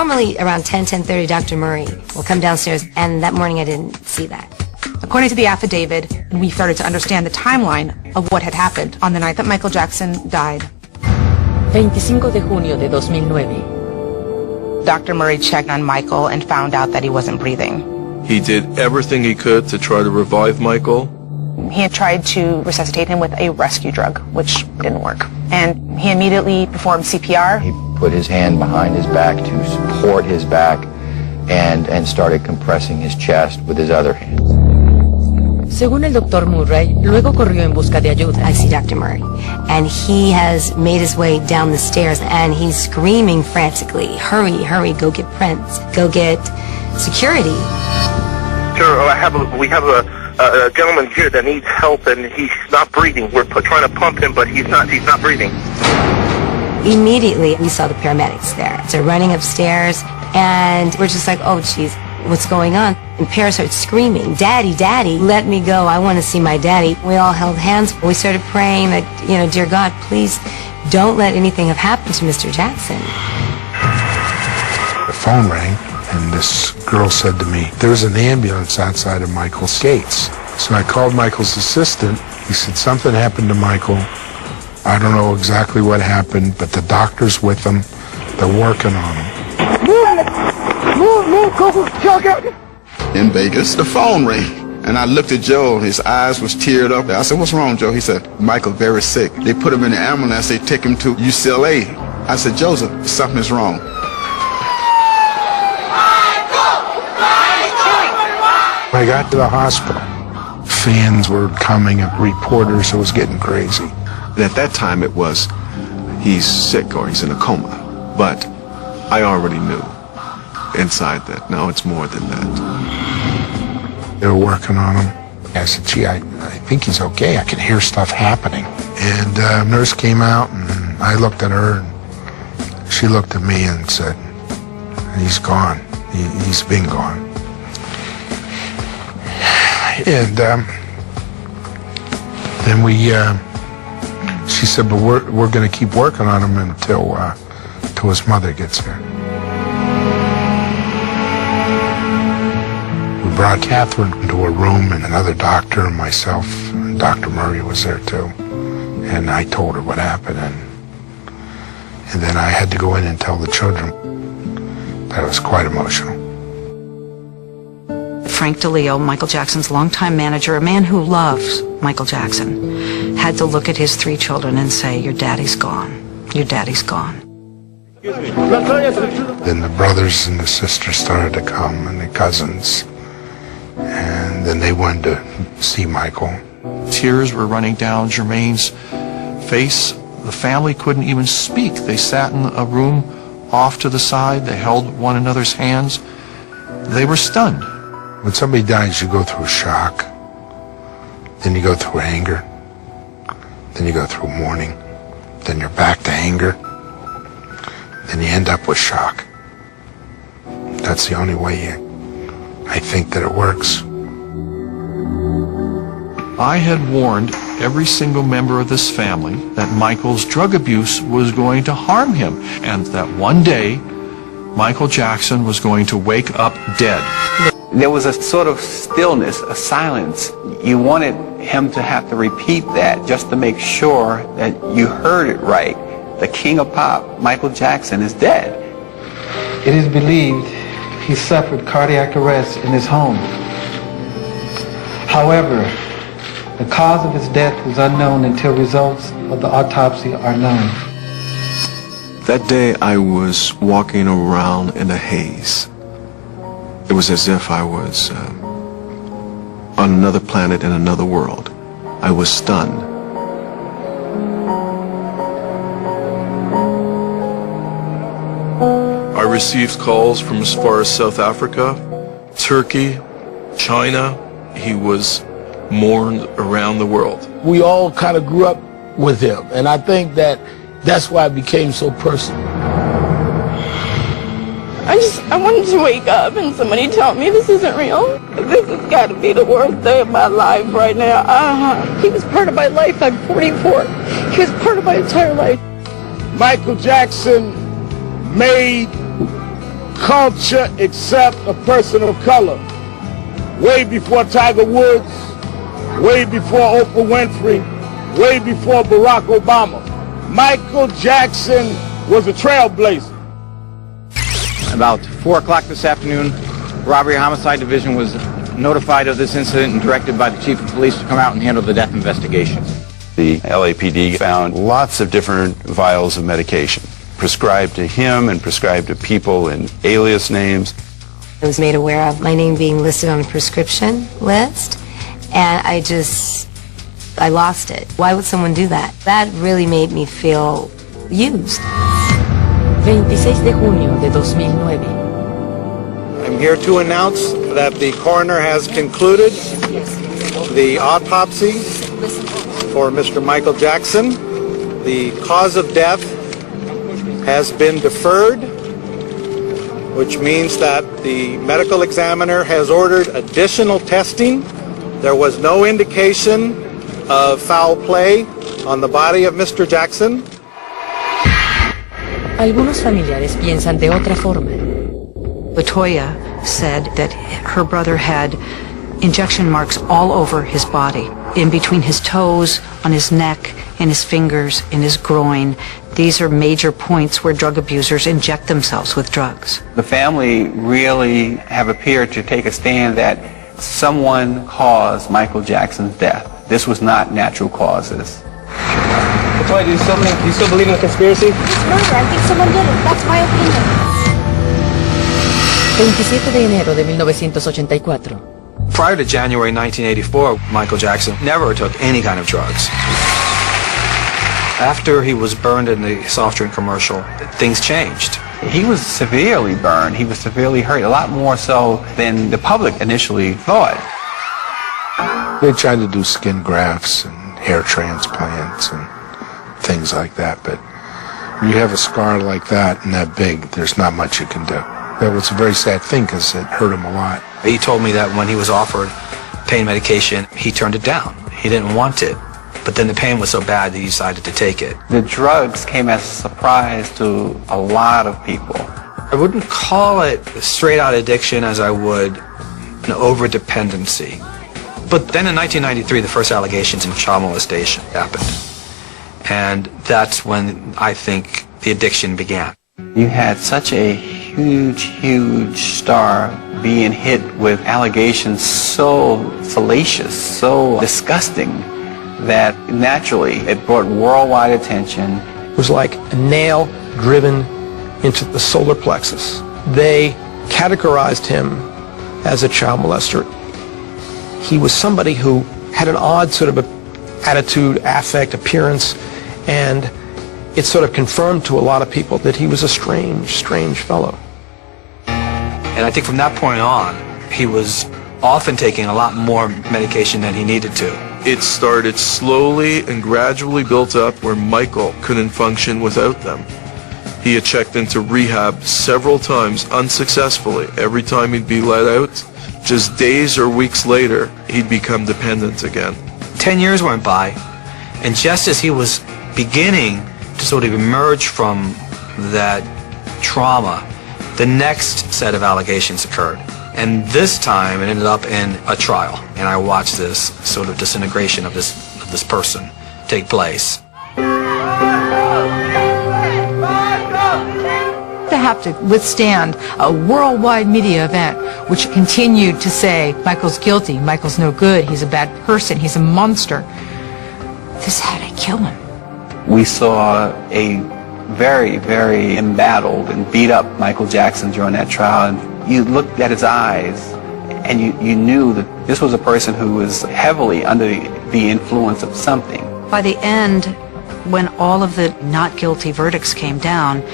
Normally around 10:30, Dr. Murray will come downstairs, and that morning I didn't see that. According to the affidavit, we started to understand the timeline of what had happened on the night that Michael Jackson died. 25 de junio de 2009. Dr. Murray checked on Michael and found out that he wasn't breathing. He did everything he could to try to revive Michael. He had tried to resuscitate him with a rescue drug, which didn't work. And he immediately performed CPR. He put his hand behind his back to support his back and started compressing his chest with his other hand. Según el Dr. Murray, luego corrió en busca de ayuda. I see Dr. Murray, and he has made his way down the stairs, and he's screaming frantically, hurry, hurry, go get Prince, go get security. Sir, we have a gentleman here that needs help, and he's not breathing. We're trying to pump him, but he's not breathing. Immediately, we saw the paramedics there. They're running upstairs, and we're just like, oh, geez, what's going on? And Paris started screaming, Daddy, Daddy, let me go. I want to see my daddy. We all held hands. We started praying that, dear God, please don't let anything have happened to Mr. Jackson. The phone rang, and this girl said to me, there's an ambulance outside of Michael's gates. So I called Michael's assistant. He said, something happened to Michael. I don't know exactly what happened, but the doctor's with him. They're working on him. Move, go, jog out. In Vegas, the phone rang, and I looked at Joe. His eyes was teared up. I said, what's wrong, Joe? He said, Michael, very sick. They put him in the ambulance. They take him to UCLA. I said, Joseph, something is wrong. I got to the hospital. Fans were coming and reporters. It was getting crazy. And at that time it was, he's sick or he's in a coma. But I already knew inside that, no, it's more than that. They were working on him. I said, gee, I think he's okay. I can hear stuff happening. And a nurse came out, and I looked at her, and she looked at me and said, he's gone. He's been gone. And then she said, but we're going to keep working on him until his mother gets here. We brought Catherine into a room, and another doctor and myself, and Dr. Murray was there too. And I told her what happened, and then I had to go in and tell the children. That was quite emotional. Frank DeLeo, Michael Jackson's longtime manager, a man who loves Michael Jackson, had to look at his 3 children and say, your daddy's gone. Your daddy's gone. Then the brothers and the sisters started to come, and the cousins. And then they wanted to see Michael. Tears were running down Jermaine's face. The family couldn't even speak. They sat in a room off to the side. They held one another's hands. They were stunned. When somebody dies, you go through shock. Then you go through anger. Then you go through mourning. Then you're back to anger. Then you end up with shock. That's the only way I think that it works. I had warned every single member of this family that Michael's drug abuse was going to harm him, and that one day Michael Jackson was going to wake up dead. There was a sort of stillness, a silence. You wanted him to have to repeat that just to make sure that you heard it right. The king of pop, Michael Jackson, is dead. It is believed he suffered cardiac arrest in his home. However, the cause of his death was unknown until results of the autopsy are known. That day I was walking around in a haze. It was as if I was on another planet in another world. I was stunned. I received calls from as far as South Africa, Turkey, China. He was mourned around the world. We all kind of grew up with him, and I think that's why it became so personal. I wanted to wake up and somebody tell me this isn't real. This has got to be the worst day of my life right now. He was part of my life. I'm 44. He was part of my entire life. Michael Jackson made culture accept a person of color. Way before Tiger Woods, way before Oprah Winfrey, way before Barack Obama. Michael Jackson was a trailblazer. About 4 o'clock this afternoon, Robbery Homicide Division was notified of this incident and directed by the Chief of Police to come out and handle the death investigation. The LAPD found lots of different vials of medication prescribed to him and prescribed to people in alias names. I was made aware of my name being listed on a prescription list, and I lost it. Why would someone do that? That really made me feel used. 26 de junio de 2009. I'm here to announce that the coroner has concluded the autopsy for Mr. Michael Jackson. The cause of death has been deferred, which means that the medical examiner has ordered additional testing. There was no indication of foul play on the body of Mr. Jackson. Algunos familiares piensan de otra forma. Latoya said that her brother had injection marks all over his body, in between his toes, on his neck, in his fingers, in his groin. These are major points where drug abusers inject themselves with drugs. The family really have appeared to take a stand that someone caused Michael Jackson's death. This was not natural causes. Latoya, do you still believe in the conspiracy? It's murder. I think someone did it. That's my opinion. 27 de enero de 1984. Prior to January 1984, Michael Jackson never took any kind of drugs. After he was burned in the soft drink commercial, things changed. He was severely burned. He was severely hurt, a lot more so than the public initially thought. They tried to do skin grafts and hair transplants and things like that, but when you have a scar like that and that big, there's not much you can do. That was a very sad thing because it hurt him a lot. He told me that when he was offered pain medication, he turned it down. He didn't want it. But then the pain was so bad that he decided to take it. The drugs came as a surprise to a lot of people. I wouldn't call it straight-out addiction as I would an over-dependency. But then in 1993, the first allegations of child molestation happened. And that's when I think the addiction began. You had such a huge star being hit with allegations so salacious, so disgusting, that naturally it brought worldwide attention. It was like a nail driven into the solar plexus. They categorized him as a child molester. He was somebody who had an odd sort of attitude, affect, appearance, and it sort of confirmed to a lot of people that he was a strange fellow. And I think from that point on, he was often taking a lot more medication than he needed to. It started slowly and gradually built up where Michael couldn't function without them. He had checked into rehab several times unsuccessfully. Every time he'd be let out, just days or weeks later, he'd become dependent again. 10 years went by, and just as he was beginning to sort of emerge from that trauma, the next set of allegations occurred. And this time it ended up in a trial, and I watched this sort of disintegration of this person take place. To have to withstand a worldwide media event which continued to say Michael's guilty, Michael's no good, he's a bad person, he's a monster. This had to kill him. We saw a very embattled and beat up Michael Jackson during that trial, and you looked at his eyes and you knew that this was a person who was heavily under the influence of something. By the end, when all of the not guilty verdicts came down,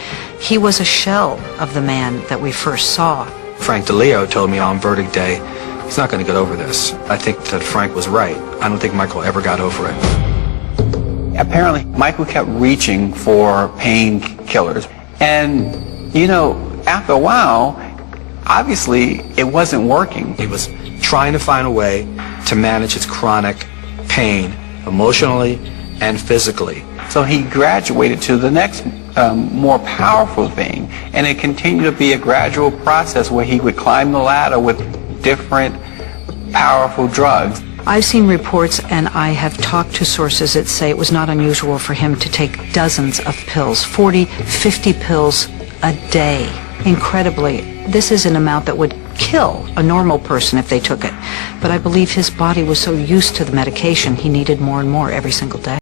he was a shell of the man that we first saw. Frank DeLeo told me on verdict day, he's not going to get over this. I think that Frank was right. I don't think Michael ever got over it. Apparently, Michael kept reaching for painkillers. And, you know, after a while, obviously, it wasn't working. He was trying to find a way to manage his chronic pain, emotionally and physically. So he graduated to the next more powerful thing. And it continued to be a gradual process where he would climb the ladder with different powerful drugs. I've seen reports and I have talked to sources that say it was not unusual for him to take dozens of pills, 40, 50 pills a day. Incredibly, this is an amount that would kill a normal person if they took it. But I believe his body was so used to the medication, he needed more and more every single day.